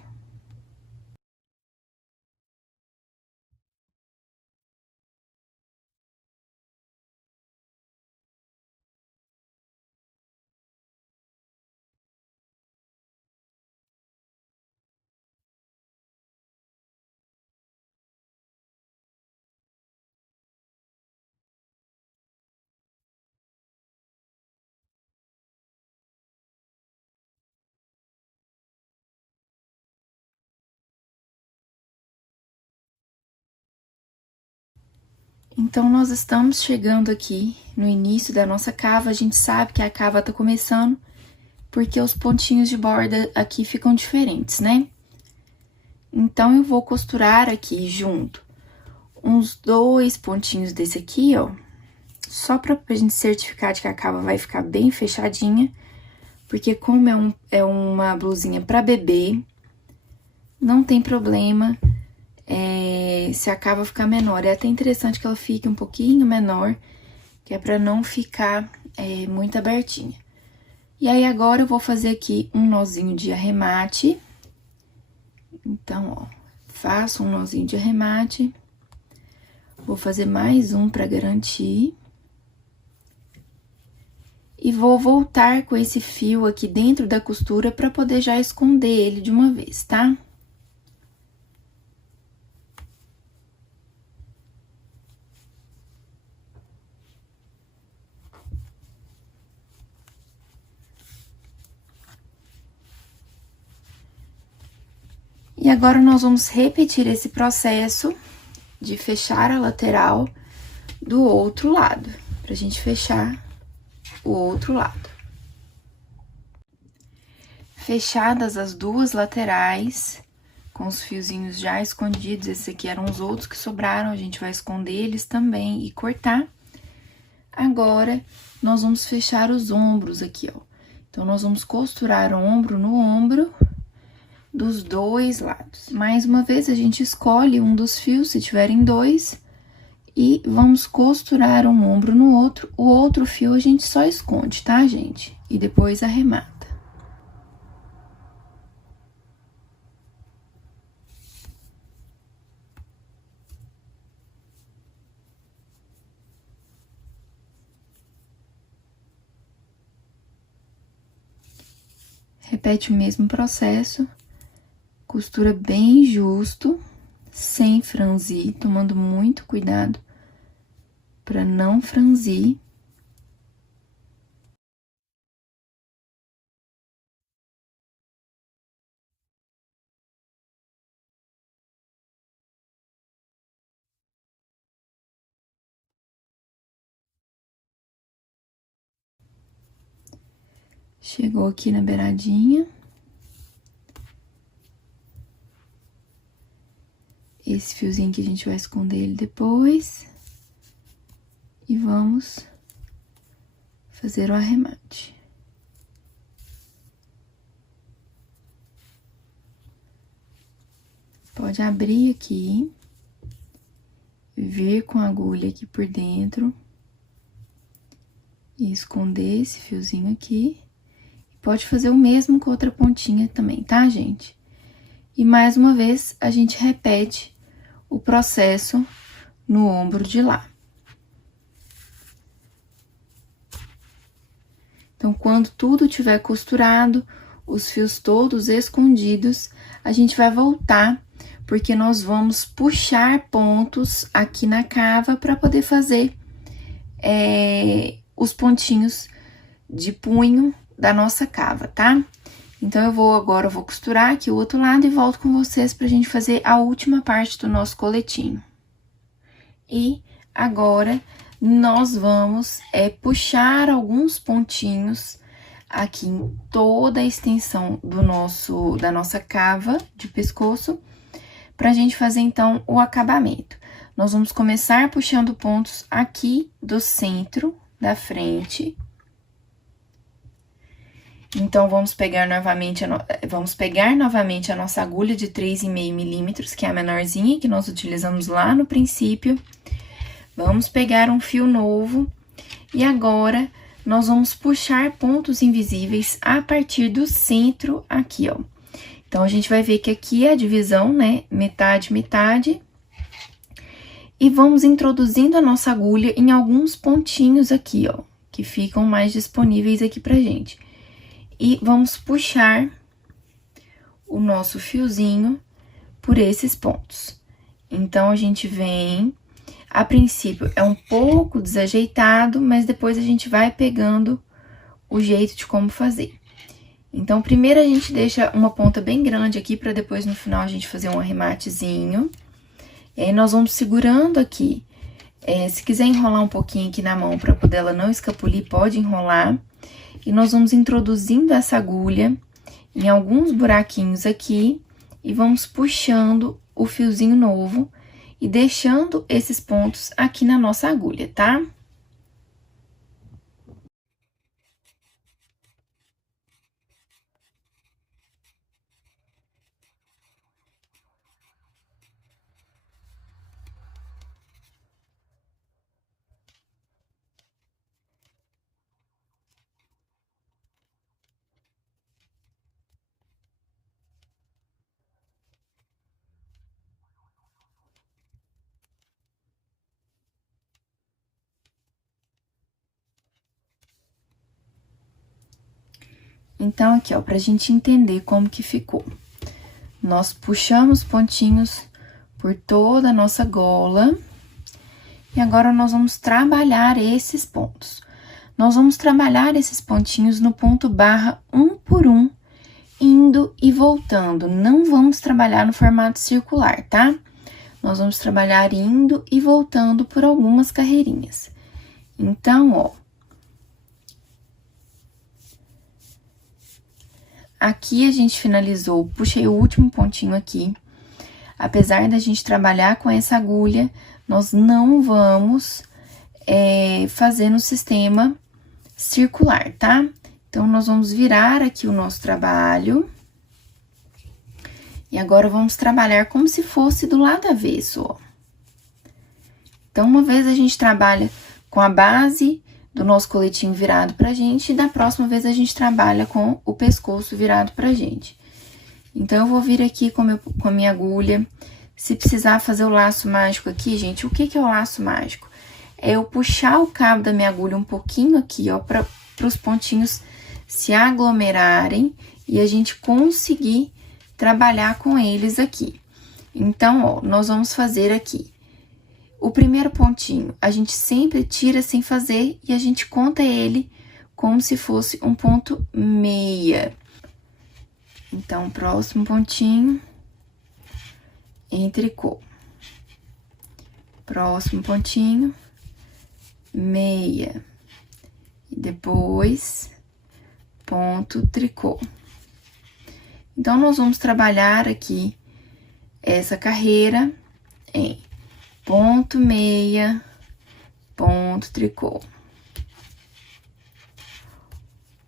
Então, nós estamos chegando aqui no início da nossa cava. A gente sabe que a cava tá começando, porque os pontinhos de borda aqui ficam diferentes, né? Então, eu vou costurar aqui junto uns 2 pontinhos desse aqui, ó, só pra gente certificar de que a cava vai ficar bem fechadinha, porque como é uma blusinha pra bebê, não tem problema se a cava ficar menor. É até interessante que ela fique um pouquinho menor, que é pra não ficar muito abertinha. E aí, agora, eu vou fazer aqui um nozinho de arremate. Então, ó, faço um nozinho de arremate, Vou fazer mais um pra garantir. E vou voltar com esse fio aqui dentro da costura pra poder já esconder ele de uma vez, tá? E agora, nós vamos repetir esse processo de fechar a lateral do outro lado, pra gente fechar o outro lado. Fechadas as duas laterais, com os fiozinhos já escondidos, esses aqui eram os outros que sobraram, a gente vai esconder eles também e cortar. Agora, nós vamos fechar os ombros aqui, ó. Então, nós vamos costurar ombro no ombro dos dois lados. Mais uma vez, a gente escolhe um dos fios, se tiverem dois, e vamos costurar um ombro no outro. O outro fio a gente só esconde, tá, gente? E depois arremata. Repete o mesmo processo, costura bem justo, sem franzir, tomando muito cuidado para não franzir. Chegou aqui na beiradinha. Esse fiozinho que a gente vai esconder ele depois. E vamos fazer o arremate. Pode abrir aqui, vir com a agulha aqui por dentro e esconder esse fiozinho aqui. Pode fazer o mesmo com outra pontinha também, tá, gente? E mais uma vez, a gente repete o processo no ombro de lá. Então, quando tudo tiver costurado, os fios todos escondidos, a gente vai voltar, porque nós vamos puxar pontos aqui na cava para poder fazer os pontinhos de punho da nossa cava, tá? Então, agora eu vou costurar aqui o outro lado e volto com vocês pra gente fazer a última parte do nosso coletinho. E agora, nós vamos puxar alguns pontinhos aqui em toda a extensão da nossa cava de pescoço, pra gente fazer, então, o acabamento. Nós vamos começar puxando pontos aqui do centro da frente. Então, vamos pegar novamente a nossa agulha de 3,5 milímetros, que é a menorzinha que nós utilizamos lá no princípio. Vamos pegar um fio novo e agora nós vamos puxar pontos invisíveis a partir do centro aqui, ó. Então, a gente vai ver que aqui é a divisão, né? Metade, metade. E vamos introduzindo a nossa agulha em alguns pontinhos aqui, ó, que ficam mais disponíveis aqui pra gente. E vamos puxar o nosso fiozinho por esses pontos. Então, a gente vem, a princípio é um pouco desajeitado, mas depois a gente vai pegando o jeito de como fazer. Então, primeiro a gente deixa uma ponta bem grande aqui, pra depois no final a gente fazer um arrematezinho. E aí, nós vamos segurando aqui. Se quiser enrolar um pouquinho aqui na mão pra poder ela não escapulir, pode enrolar. E nós vamos introduzindo essa agulha em alguns buraquinhos aqui e vamos puxando o fiozinho novo e deixando esses pontos aqui na nossa agulha, tá? Então, aqui, ó, pra gente entender como que ficou. Nós puxamos pontinhos por toda a nossa gola. E agora, nós vamos trabalhar esses pontos. Nós vamos trabalhar esses pontinhos no ponto barra um por um, indo e voltando. Não vamos trabalhar no formato circular, tá? Nós vamos trabalhar indo e voltando por algumas carreirinhas. Então, ó. Aqui a gente finalizou, puxei o último pontinho aqui. Apesar da gente trabalhar com essa agulha, nós não vamos fazer no sistema circular, tá? Então, nós vamos virar aqui o nosso trabalho. E agora, vamos trabalhar como se fosse do lado avesso, ó. Então, uma vez a gente trabalha com a base do nosso coletinho virado pra gente, e da próxima vez a gente trabalha com o pescoço virado pra gente. Então, eu vou vir aqui com a minha agulha. Se precisar fazer o laço mágico aqui, gente, o que que é o laço mágico? É eu puxar o cabo da minha agulha um pouquinho aqui, ó, para os pontinhos se aglomerarem e a gente conseguir trabalhar com eles aqui. Então, ó, nós vamos fazer aqui. O primeiro pontinho, a gente sempre tira sem fazer e a gente conta ele como se fosse um ponto meia. Então, próximo pontinho, tricô. Próximo pontinho, meia. E depois, ponto tricô. Então, nós vamos trabalhar aqui essa carreira em ponto meia, ponto tricô.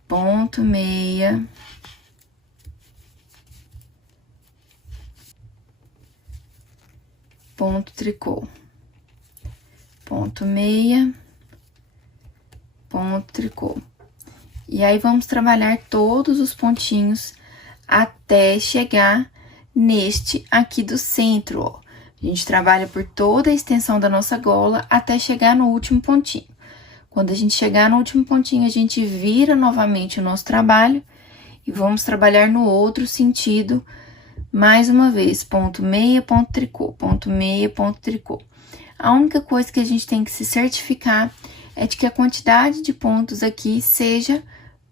Ponto meia. Ponto tricô. Ponto meia, ponto tricô. E aí, vamos trabalhar todos os pontinhos até chegar neste aqui do centro, ó. A gente trabalha por toda a extensão da nossa gola até chegar no último pontinho. Quando a gente chegar no último pontinho, a gente vira novamente o nosso trabalho e vamos trabalhar no outro sentido, mais uma vez, ponto meia, ponto tricô, ponto meia, ponto tricô. A única coisa que a gente tem que se certificar é de que a quantidade de pontos aqui seja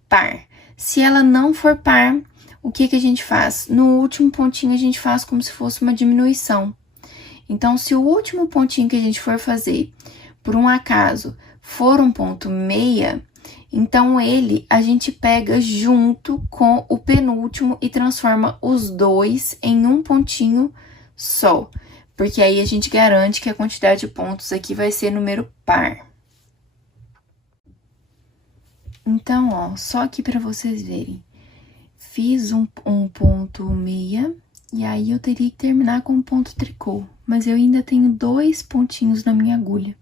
par. Se ela não for par, o que que a gente faz? No último pontinho, a gente faz como se fosse uma diminuição. Então, se o último pontinho que a gente for fazer, por um acaso, for um ponto meia, então a gente pega junto com o penúltimo e transforma os dois em um pontinho só. Porque aí a gente garante que a quantidade de pontos aqui vai ser número par. Então, ó, só aqui pra vocês verem. Fiz um ponto meia, e aí eu teria que terminar com um ponto tricô. Mas eu ainda tenho 2 pontinhos na minha agulha.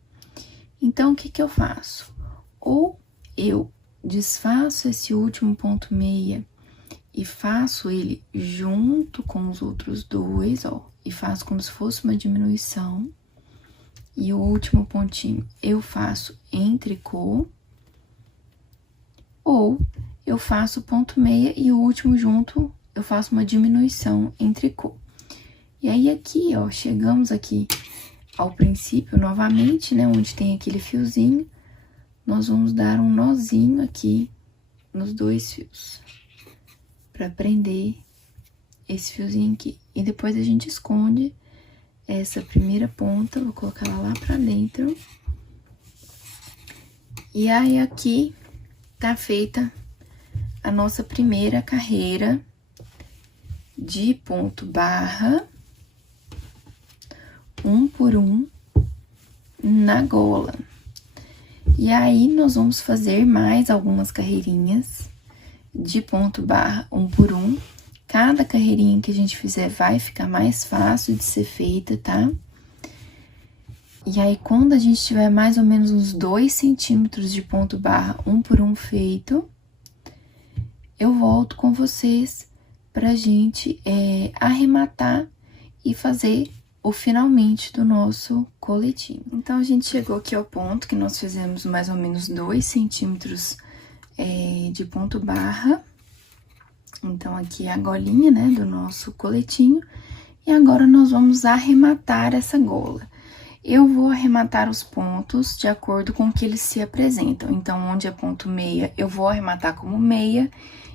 Então, o que que eu faço? Ou eu desfaço esse último ponto meia e faço ele junto com os outros 2, ó. E faço como se fosse uma diminuição. E o último pontinho eu faço em tricô. Ou eu faço ponto meia e o último junto eu faço uma diminuição em tricô. E aí, aqui, ó, chegamos aqui ao princípio novamente, né, onde tem aquele fiozinho, nós vamos dar um nozinho aqui nos 2 fios, pra prender esse fiozinho aqui. E depois a gente esconde essa primeira ponta, vou colocar ela lá pra dentro. E aí, aqui tá feita a nossa primeira carreira de ponto barra, um por um, na gola. E aí, nós vamos fazer mais algumas carreirinhas de ponto barra, um por um. Cada carreirinha que a gente fizer vai ficar mais fácil de ser feita, tá? E aí, quando a gente tiver mais ou menos uns 2 centímetros de ponto barra, um por um feito, eu volto com vocês pra gente arrematar e fazer o finalmente do nosso coletinho. Então, a gente chegou aqui ao ponto que nós fizemos mais ou menos 2 centímetros de ponto barra. Então, aqui é a golinha, né, do nosso coletinho. E agora, nós vamos arrematar essa gola. Eu vou arrematar os pontos de acordo com o que eles se apresentam. Então, onde é ponto meia, eu vou arrematar como meia.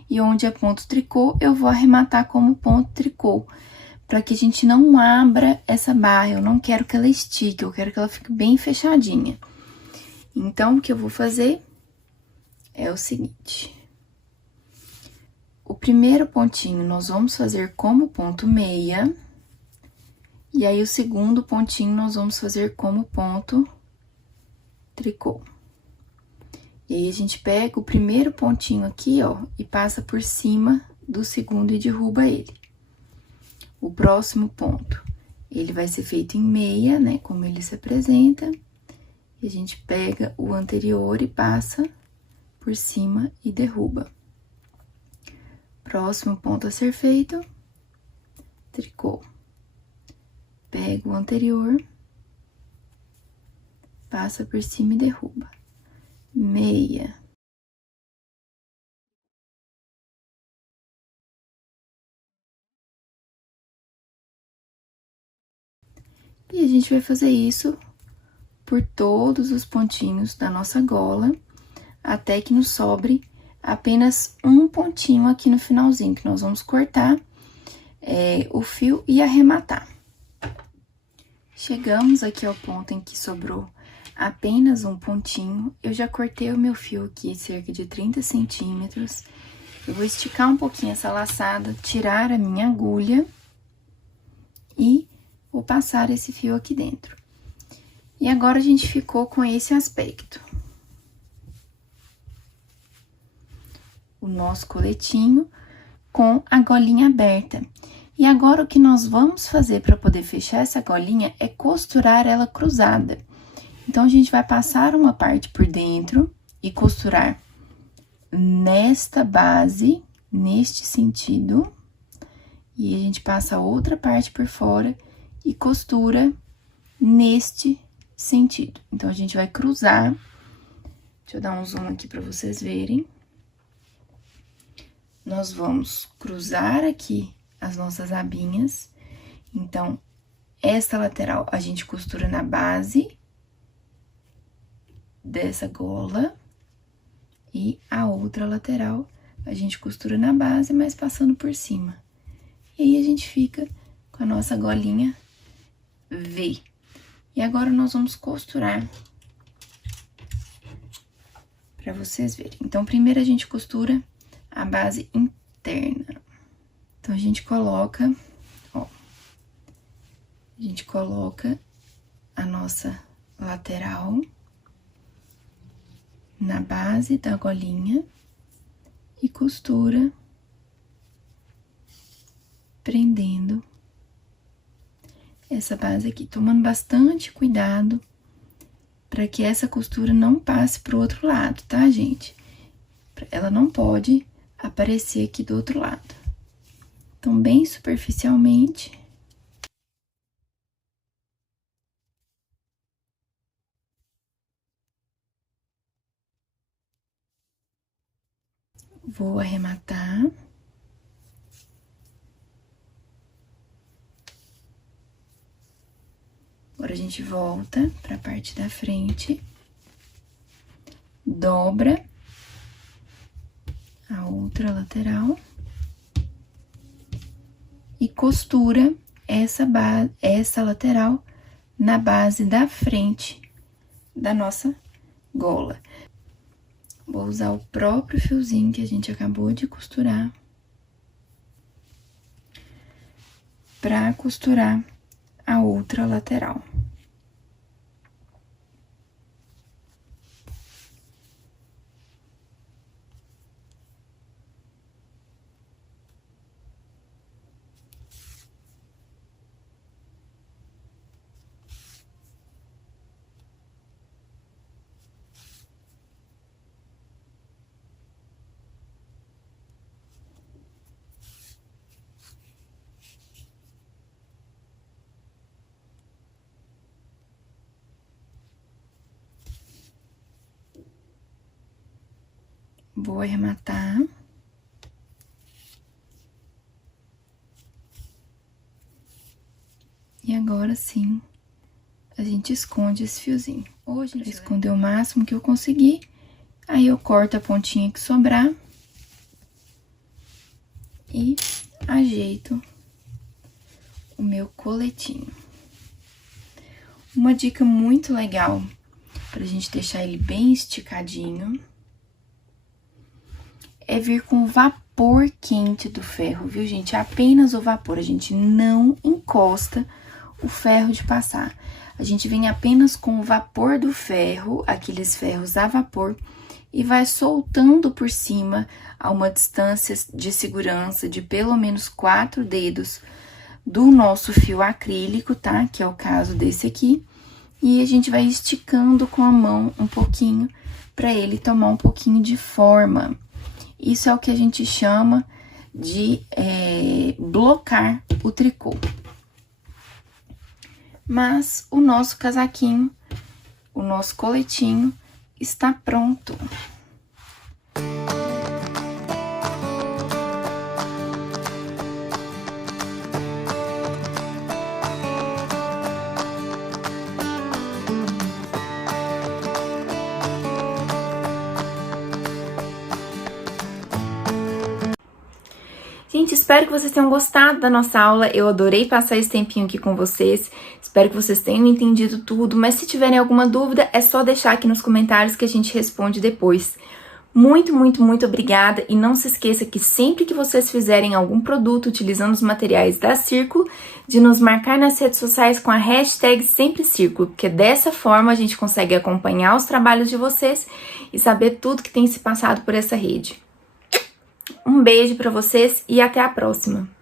E onde é ponto tricô, eu vou arrematar como ponto tricô. Para que a gente não abra essa barra, eu não quero que ela estique, eu quero que ela fique bem fechadinha. Então, o que eu vou fazer é o seguinte. O primeiro pontinho, nós vamos fazer como ponto meia. E aí, o segundo pontinho, nós vamos fazer como ponto tricô. E aí, a gente pega o primeiro pontinho aqui, ó, e passa por cima do segundo e derruba ele. O próximo ponto, ele vai ser feito em meia, né, como ele se apresenta. E a gente pega o anterior e passa por cima e derruba. Próximo ponto a ser feito, tricô. Pega o anterior, passa por cima e derruba. Meia. E a gente vai fazer isso por todos os pontinhos da nossa gola, até que nos sobre apenas um pontinho aqui no finalzinho, que nós vamos cortar o fio e arrematar. Chegamos aqui ao ponto em que sobrou apenas um pontinho. Eu já cortei o meu fio aqui, cerca de 30 centímetros. Eu vou esticar um pouquinho essa laçada, tirar a minha agulha e vou passar esse fio aqui dentro. E agora, a gente ficou com esse aspecto. O nosso coletinho com a golinha aberta. E agora, o que nós vamos fazer para poder fechar essa golinha é costurar ela cruzada. Então, a gente vai passar uma parte por dentro e costurar nesta base, neste sentido. E a gente passa outra parte por fora e costura neste sentido. Então, a gente vai cruzar. Deixa eu dar um zoom aqui para vocês verem. Nós vamos cruzar aqui as nossas abinhas. Então, esta lateral a gente costura na base dessa gola. E a outra lateral a gente costura na base, mas passando por cima. E aí, a gente fica com a nossa golinha V. E agora, nós vamos costurar para vocês verem. Então, primeiro a gente costura a base interna. Então, a gente coloca, ó, a gente coloca a nossa lateral na base da golinha e costura, prendendo essa base aqui, tomando bastante cuidado para que essa costura não passe pro outro lado, tá, gente? Ela não pode aparecer aqui do outro lado. Então, bem superficialmente. Vou arrematar. Agora, a gente volta pra parte da frente. Dobra a outra lateral. E costura essa lateral na base da frente da nossa gola. Vou usar o próprio fiozinho que a gente acabou de costurar para costurar a outra lateral. Vou arrematar. E agora sim, a gente esconde esse fiozinho. Hoje, pra esconder o máximo que eu conseguir, aí eu corto a pontinha que sobrar e ajeito o meu coletinho. Uma dica muito legal pra gente deixar ele bem esticadinho é vir com o vapor quente do ferro, viu, gente? Apenas o vapor, a gente não encosta o ferro de passar. A gente vem apenas com o vapor do ferro, aqueles ferros a vapor, e vai soltando por cima a uma distância de segurança de pelo menos 4 dedos do nosso fio acrílico, tá? Que é o caso desse aqui. E a gente vai esticando com a mão um pouquinho para ele tomar um pouquinho de forma. Isso é o que a gente chama de blocar o tricô. Mas o nosso casaquinho, o nosso coletinho está pronto. Gente, espero que vocês tenham gostado da nossa aula, eu adorei passar esse tempinho aqui com vocês, espero que vocês tenham entendido tudo, mas se tiverem alguma dúvida, é só deixar aqui nos comentários que a gente responde depois. Muito, muito, muito obrigada, e não se esqueça que sempre que vocês fizerem algum produto utilizando os materiais da Círculo, de nos marcar nas redes sociais com a hashtag SempreCírculo, porque dessa forma a gente consegue acompanhar os trabalhos de vocês e saber tudo que tem se passado por essa rede. Um beijo para vocês e até a próxima!